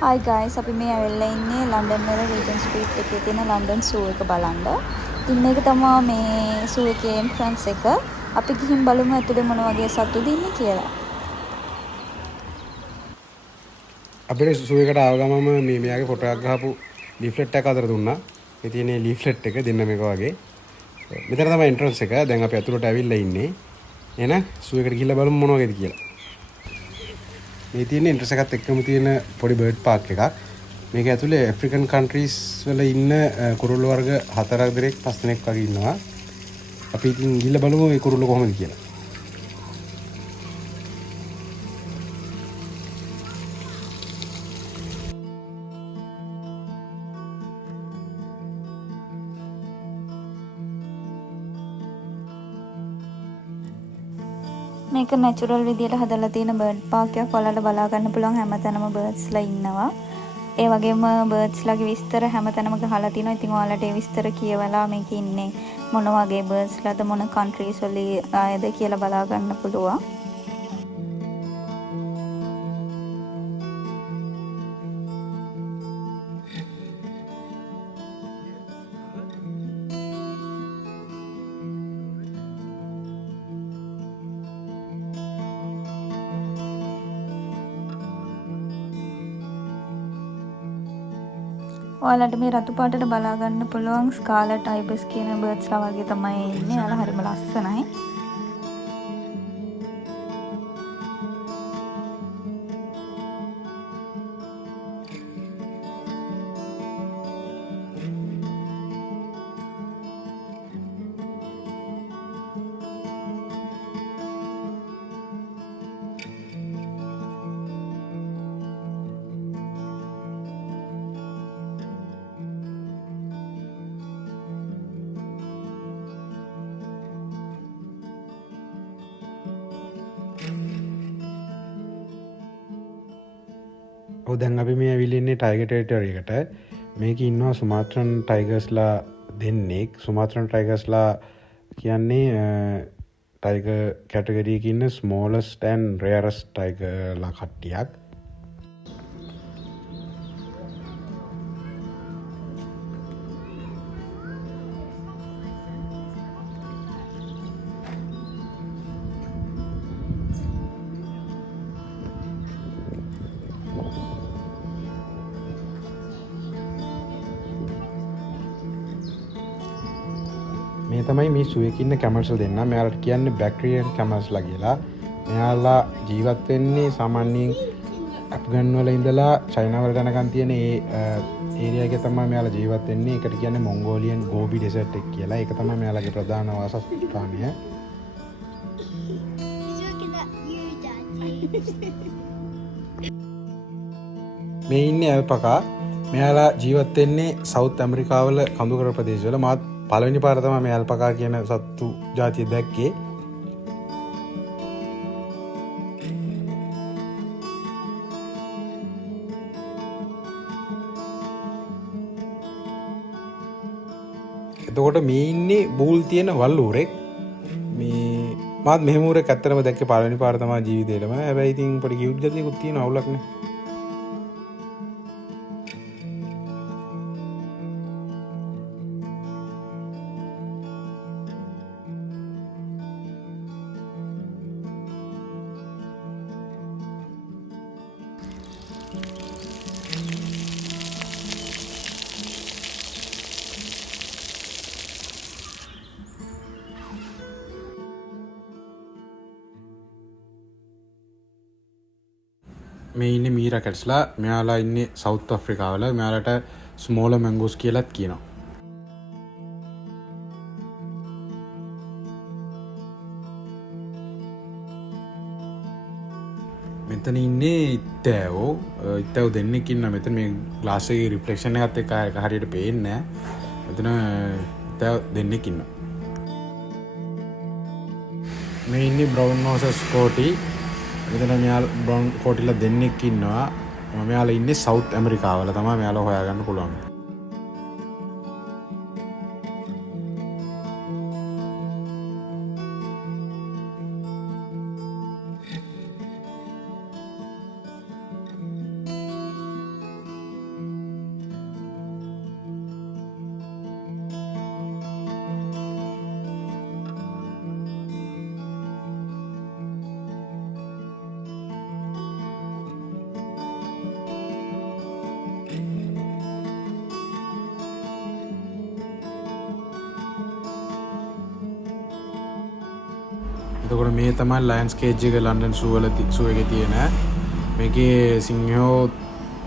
Hi guys, අපි මේ ඇවිල්ලා ඉන්නේ ලන්ඩන් වල රීජන් ස්ට්‍රීට් එකේ තියෙන ලන්ඩන් සූ එක බලන්න. ඉතින් මේක තමයි මේ සූ එකේ එන්ට්‍රන්ස් එක. අපි ගිහින් බලමු ඇතුලේ මොන වගේ සතුද ඉන්නේ කියලා. අපිට සූ එකට ආව ගමම මෙයාගේ ෆොටෝ එකක් ගහපු ලීෆ්ලෙට් එකක් අතර දුන්නා. මේ තියෙන ලීෆ්ලෙට් එක දෙන්න මේක වගේ. මෙතන තමයි එන්ට්‍රන්ස් එක. දැන් අපි ඇතුළට ඇවිල්ලා ඉන්නේ. එහෙනම් සූ එකට ගිහිල්ලා බලමු මොන වගේද කියලා. මේ තියෙන එන්ට්‍රන්ස් එකත් එක්කම තියෙන පොඩි බර්ඩ් පාක් එකක්. මේක ඇතුලේ ඇෆ්‍රිකන් කන්ට්‍රීස් වල ඉන්න කුරුල්ල වර්ග 4 දෙනෙක් 5 දෙනෙක් වගේ ඉන්නවා. අපි ඉතින් ගිහිල්ලා බලමු මේ කුරුල්ල කොහොමද කියලා. මේක නැචරල් විදියට හදලා තියෙන බර්ඩ් පාක් එකක්. ඔයාලට බලා ගන්න පුළුවන් හැමතැනම බර්ඩ්ස්ලා ඉන්නවා. ඒ වගේම බර්ඩ්ස්ලාගේ විස්තර හැමතැනම ගහලා තිනවා. ඉතින් ඔයාලට ඒ විස්තර කියවලා මේක ඉන්නේ මොන වගේ බර්ඩ්ස්ලාද මොන කන්ට්‍රීස් වල ආයද කියලා බලා ගන්න පුළුවන්. ඔයාලට මේ රතු පාටට බලා ගන්න පුළුවන් ස්කාලට් අයිබස් කියන බර්ඩ්ස්ලා වගේ තමයි ඉන්නේ. ඔයාලා හරිම ලස්සනයි. දැන් අපි මේ ඇවිල්ලා ඉන්නේ ටයිගර් ටෙරිටරි එකට. මේකේ ඉන්නවා සුමාත්‍රන් ටයිගර්ස්ලා දෙන්නෙක්. සුමාත්‍රන් ටයිගර්ස්ලා කියන්නේ ටයිගර් කැටගරි එකේ ඉන්න ස්මෝලස්ට් ඇන්ඩ් රෙයරස්ට් ටයිගර්ලා කට්ටියක්. මේ තමයි මේ සූ එකේ ඉන්න කැමල්ස්ලා දෙන්න. මෙයාලට කියන්නේ බැක්ටීරියන් කැමල්ස්ලා කියලා. මෙයාලා ජීවත් වෙන්නේ සාමාන්‍යයෙන් ඇෆ්ගන් වල ඉඳලා චයිනා වලට යනකම් තියෙන ඒ ඒරියා එකේ තමයි මෙයාලා ජීවත් වෙන්නේ. ඒකට කියන්නේ මොන්ගෝලියන් ගෝබි ඩෙසර්ට් එක කියලා. ඒක තමයි මෙයාලගේ ප්‍රධාන වාසස්ථානය. මේ ඉන්නේ ඇල්පකා. මෙයාලා ජීවත් වෙන්නේ සවුත් ඇමරිකාවල කඳුකර ප්‍රදේශවල. මාත් පළවෙනි පාර තමයි මේ ඇල්පකා කියන සත්තු ජාතිය දැක්කේ. එතකොට මේ ඉන්නේ බූල් තියෙන වල්ලූරෙක්. මේ මාත් මෙහෙම ඌරෙක් ඇත්තටම දැක්කේ පළවෙනි පාර තමයි ජීවිතේටම. හැබැයි ඉතින් පොඩි කියුට් ගතියකුත් තියෙන අවුලක් නේ. මේ ඉන්නේ මීරා කැට්ස්ලා. මෙයාලා ඉන්නේ සවුත් අප්‍රිකාවල. මෙයාලට ස්මෝලර් මැංගෝස් කියලාත් කියනවා. මෙතන ඉන්නේ ඉත්තෑවෝ. ඉත්තෑවෝ දෙන්නෙක් ඉන්නවා මෙතන. මේ ග්ලාස් එකේ රිෆ්ලෙක්ෂන් එකත් එක්ක හරියට පේන්නේ නැහැ. මෙතන ඉත්තෑවෝ දෙන්නෙක් ඉන්නවා. මේ ඉන්නේ බ්‍රවුන් නෝසස් ස්කෝටි. මෙතන මෙයාලා බ්‍රවුන් ස්කෝටිලා දෙන්නෙක් ඉන්නවා. මෙයාලා ඉන්නේ සවුත් ඇමරිකාවල තමයි. මෙයාලා හොයාගන්න පුළුවන්. එතකොට මේ තමයි ලයන්ස් කේජ් එක ලන්ඩන් සූ එකේ තියෙන. මේකේ සිංහයෝ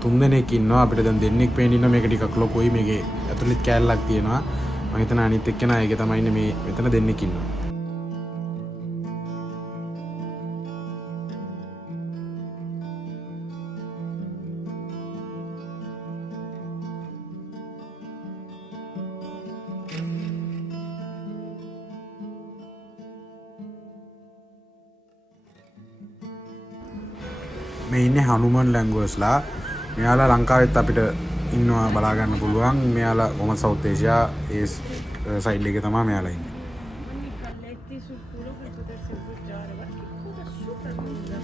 3 දෙනෙක් ඉන්නවා. අපිට දැන් දෙන්නෙක් පේන්න ඉන්නවා. මේක ටිකක් ලොකුයි. මේකේ ඇතුළෙත් කෑල්ලක් තියෙනවා. මම හිතන අනිත් එක්කෙනා ඒකේ තමයි ඉන්නේ. මේ මෙතන දෙන්නෙක් ඉන්නවා. මේ ඉන්නේ හනුමන් ලැංගුවස්ලා. මෙයාලා ලංකාවෙත් අපිට ඉන්නවා බලා ගන්න පුළුවන්. මෙයාලා කොහොම සවුත් ඒෂියා ඒ සයිඩ් එකේ තමයි මෙයාලා ඉන්නේ. Con i palletti sul culo per potersi appoggiare. Guarda che cosa super lunga.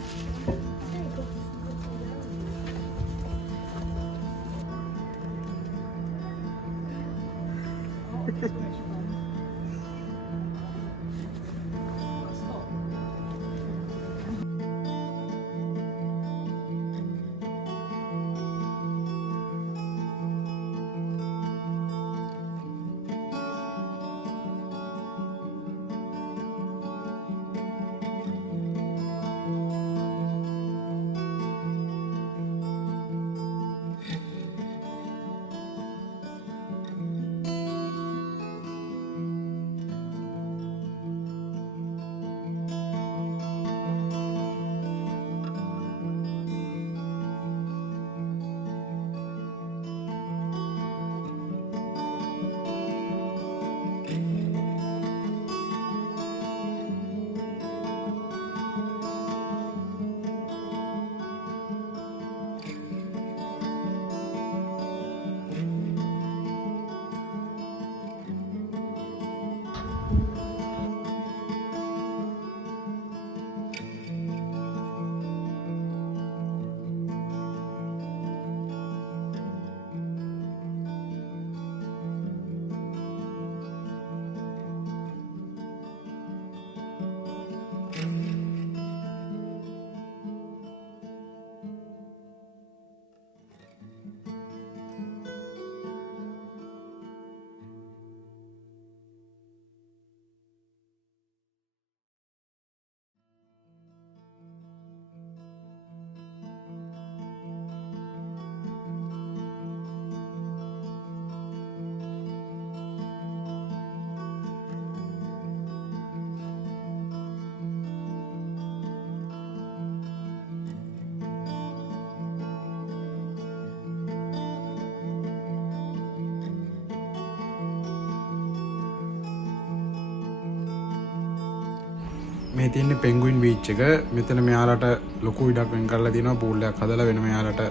මේ තියෙන්නේ පෙන්ගුයින් බීච් එක. මෙතන මෙයාලට ලොකු ඉඩක් වෙන් කරලා තියෙනවා. පූල් එකක් හදලා වෙන මෙයාලට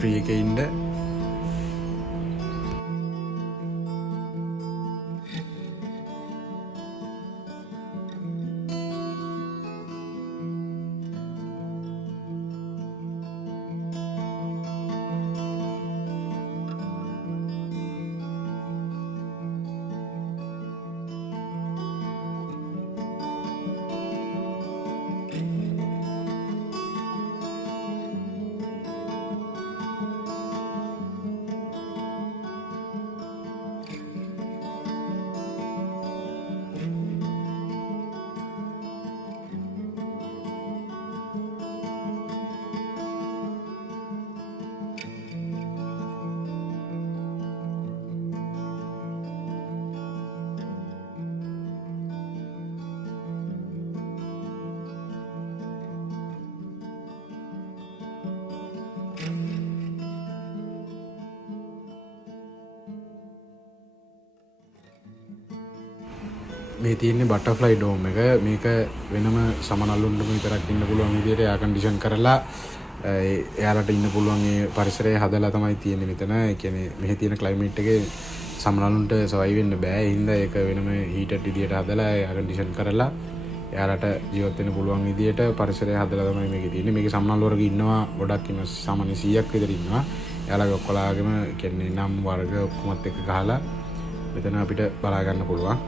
ෆ්‍රී එකේ ඉන්න. මේ තියෙන්නේ බටර්ෆ්ලයි ඩෝම් එක. මේක වෙනම සමනල්ලුන්ටම විතරක් ඉන්න පුළුවන් විදිහට එයා කන්ඩිෂන් කරලා එයාලට ඉන්න පුළුවන් ඒ පරිසරය හදලා තමයි තියෙන්නේ මෙතන. ඒ කියන්නේ මෙහි තියෙන ක්ලයිමේට් එකේ සමනල්ලුන්ට සර්වයිව් වෙන්න බෑ. ඒ හින්දා ඒක වෙනම හීටඩ් විදිහට හදලා එයා කන්ඩිෂන් කරලා එයාලට ජීවත් වෙන්න පුළුවන් විදිහට පරිසරය හදලා තමයි මේකේ තියෙන්නේ. මේකේ සමනල් වර්ග ඉන්නවා ගොඩක් ඉන්නවා. සාමාන්‍ය 100ක් විතර ඉන්නවා. එයාලගේ ඔක්කොලාගෙම කියන්නේ නම් වර්ග ඔක්කොමත් එක්ක ගහලා මෙතන අපිට බලා ගන්න පුළුවන්.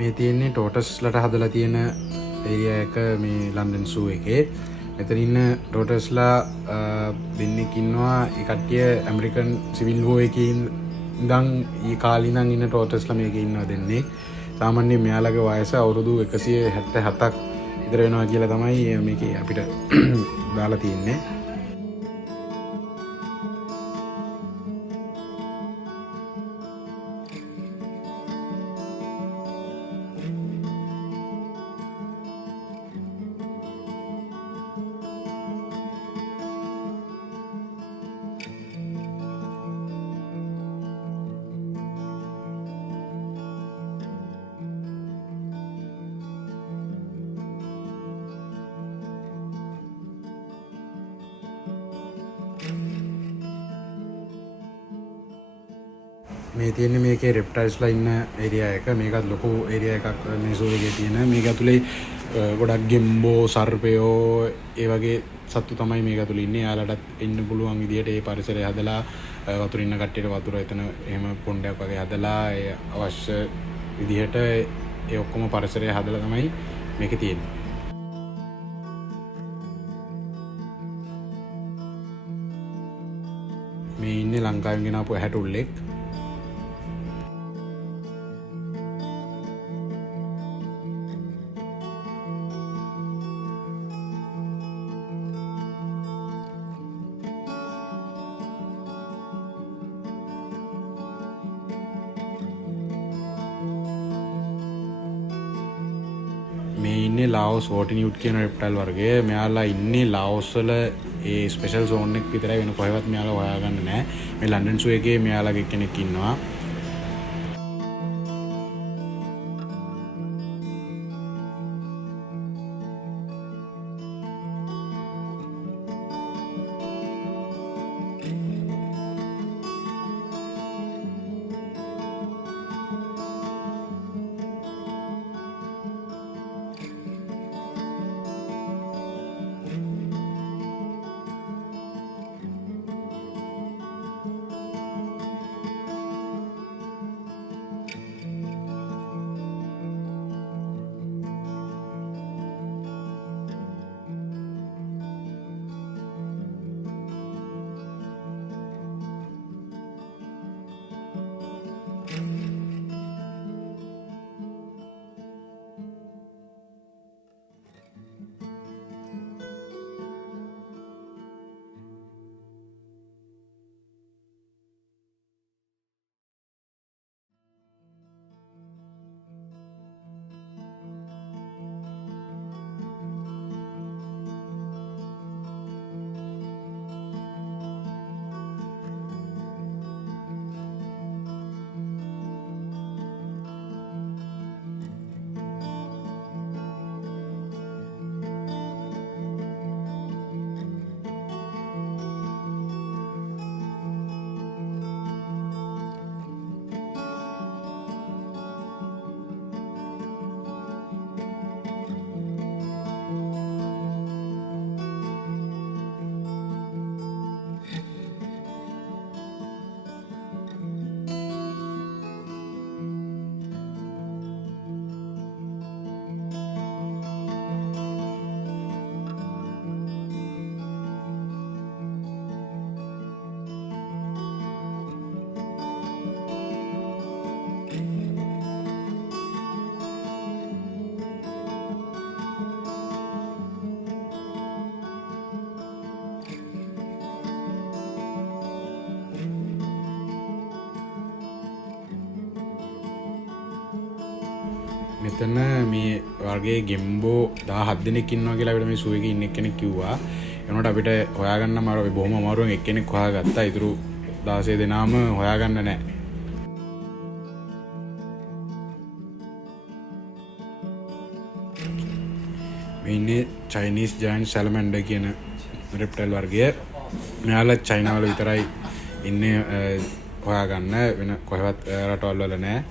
මේ තියෙන්නේ ටෝටස්ලට හදලා තියෙන ඒරියා එක මේ ලන්ඩන් සූ එකේ. මෙතන ඉන්න ටෝටස්ලා දෙන්නෙක් ඉන්නවා. ඒ කට්ටිය ඇමරිකන් සිවිල් වෝ එකේ ඉඳන් ඊ කාලේ ඉඳන් ඉන්න ටෝටස්ලා මේකේ ඉන්නවා දෙන්නේ. සාමාන්‍යයෙන් මෙයාලගේ වයස අවුරුදු 177ක් විතර වෙනවා කියලා තමයි මේකේ අපිට දාලා තියෙන්නේ. මේ තියෙන්නේ මේකේ රෙප්ටයිල්ස්ලා ඉන්න ඒරියා එක. මේකත් ලොකු ඒරියා එකක් මේ සූ එකේ තියෙන. මේක ඇතුලේ ගොඩක් ගෙම්බෝ, සර්පයෝ ඒ වගේ සත්තු තමයි මේක ඇතුලේ ඉන්නේ. යාලටත් ඉන්න පුළුවන් විදියට ඒ පරිසරය හදලා වතුර ඉන්න කට්ටියට වතුර එතන එහෙම පොණ්ඩයක් වගේ හදලා ඒ අවශ්‍ය විදිහට ඒ ඔක්කොම පරිසරය හදලා තමයි මේකේ තියෙන්නේ. මේ ඉන්නේ ලංකාවෙන් ගෙනාපු ඇහැටුල්ලෙක්. මේ ඉන්නේ ලාවෝස් වෝටිනියුට් කියන රෙප්ටයිල් වර්ගය. මෙයාලා ඉන්නේ ලාවෝස් වල ඒ ස්පෙෂල් සෝන් එක විතරයි, වෙන කොහෙවත් මෙයාලා හොයාගන්න නැහැ. මේ ලන්ඩන් සූ එකේ මෙයාලාගේ කෙනෙක් ඉන්නවා. මෙතන මේ වගේ ගෙම්බෝ 17 දෙනෙක් ඉන්නවා කියලා අපිට මේ සූ එකේ ඉන්න කෙනෙක් කිව්වා. එනකොට අපිට හොයාගන්න අමාරුයි. බොහොම අමාරුවෙන් එක්කෙනෙක් හොයාගත්තා. ඊටු 16 දෙනාම හොයාගන්න නැහැ. මේ ඉන්නේ චයිනීස් ජයන්ට් සැලමැන්ඩර් කියන රෙප්ටයිල් වර්ගය. මෙයාලා චයිනාවල විතරයි ඉන්නේ හොයාගන්න, වෙන කොහෙවත් රටවල් වල නැහැ.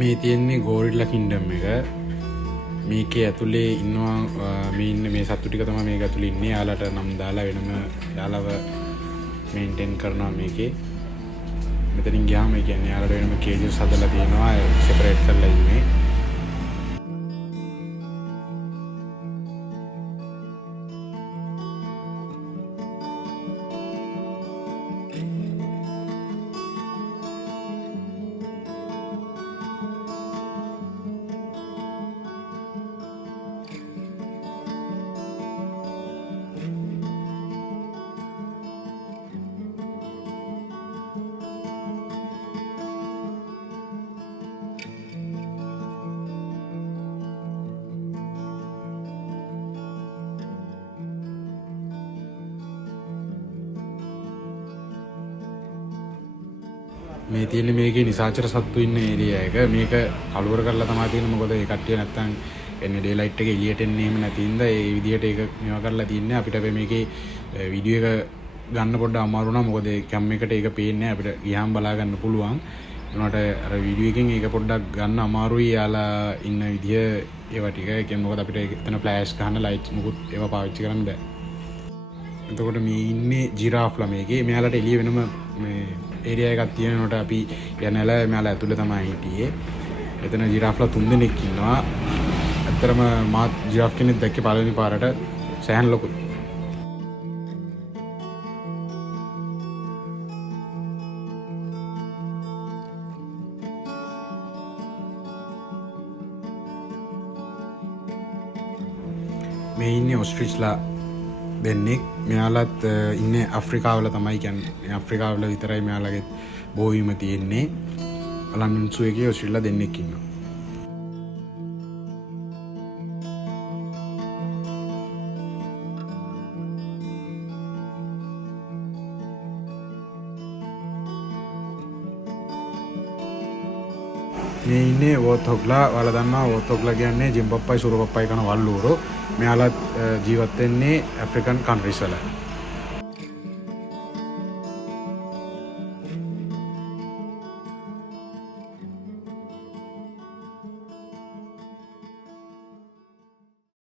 මේ තියෙන්නේ ගෝරිල්ලා කින්ඩම් එක. මේකේ ඇතුලේ ඉන්නවා මේ ඉන්න මේ සත්තු ටික තමයි මේක ඇතුලේ ඉන්නේ. යාලට නම් දාලා වෙනම යාලව මේන්ටේන් කරනවා මේකේ. මෙතනින් ගියාම ඒ කියන්නේ යාලට වෙනම කේජස් හදලා තියෙනවා සෙපරේට් කරලා ඉන්නේ. මේ තියෙන්නේ මේකේ නිසාචර සත්තු ඉන්න ඒරියා එක. මේක කලවර කරලා තමයි තියෙන්නේ. මොකද ඒ කට්ටිය නැත්තම් එන්නේ ඩේ ලයිට් එක එළියට එන්නේ එහෙම නැති හින්දා ඒ විදිහට ඒක මේවා කරලා තින්නේ. අපිට මේකේ වීඩියෝ එක ගන්න පොඩ්ඩක් අමාරු වුණා. මොකද කැම් එකට ඒක පේන්නේ නැහැ. අපිට ගියාම බලා ගන්න පුළුවන්. ඒනට අර වීඩියෝ එකෙන් ඒක පොඩ්ඩක් ගන්න අමාරුයි. යාලා ඉන්න විදිය ඒවා ටික. ඒ කියන්නේ මොකද අපිට එතන ෆ්ලෑෂ් ගන්න ලයිට්ස් මුකුත් ඒවා පාවිච්චි කරන්න බෑ. එතකොට මේ ඉන්නේ ජිරාෆ්ලා මේකේ. මෙයාලට එළිය වෙනම මේ ඒරියා එකක් තියෙනකොට අපි යනලා මෙයාලා ඇතුලේ තමයි හිටියේ. එතන ජිරාෆ්ලා 3 දෙනෙක් ඉන්නවා. ඇත්තටම මාත් ජිරාෆ් කෙනෙක් දැක්කේ පළවෙනි පාරට සෑහන ලොකුයි. මේ ඉන්නේ ඔස්ට්‍රිච්ලා දෙන්නෙක්. මෙයාලත් ඉන්නේ අප්‍රිකාවල තමයි. කියන්නේ අප්‍රිකාවල විතරයි මෙයාලගේ බෝවීම තියෙන්නේ. ලන්ඩන් සූ එකේ ඔස්ට්‍රේලියා දෙන්නෙක් ඉන්නවා. මේ ඉන්නේ වෝතොග්ලා. ඔයාලා දන්නවා වෝතොග්ලා කියන්නේ ජිම්බප්පයි සුරපප්පයි කන වල්ලුවරෝ. මෙයාලත් ජීවත් වෙන්නේ ඇෆ්‍රිකන් කන්ට්‍රීස් වල.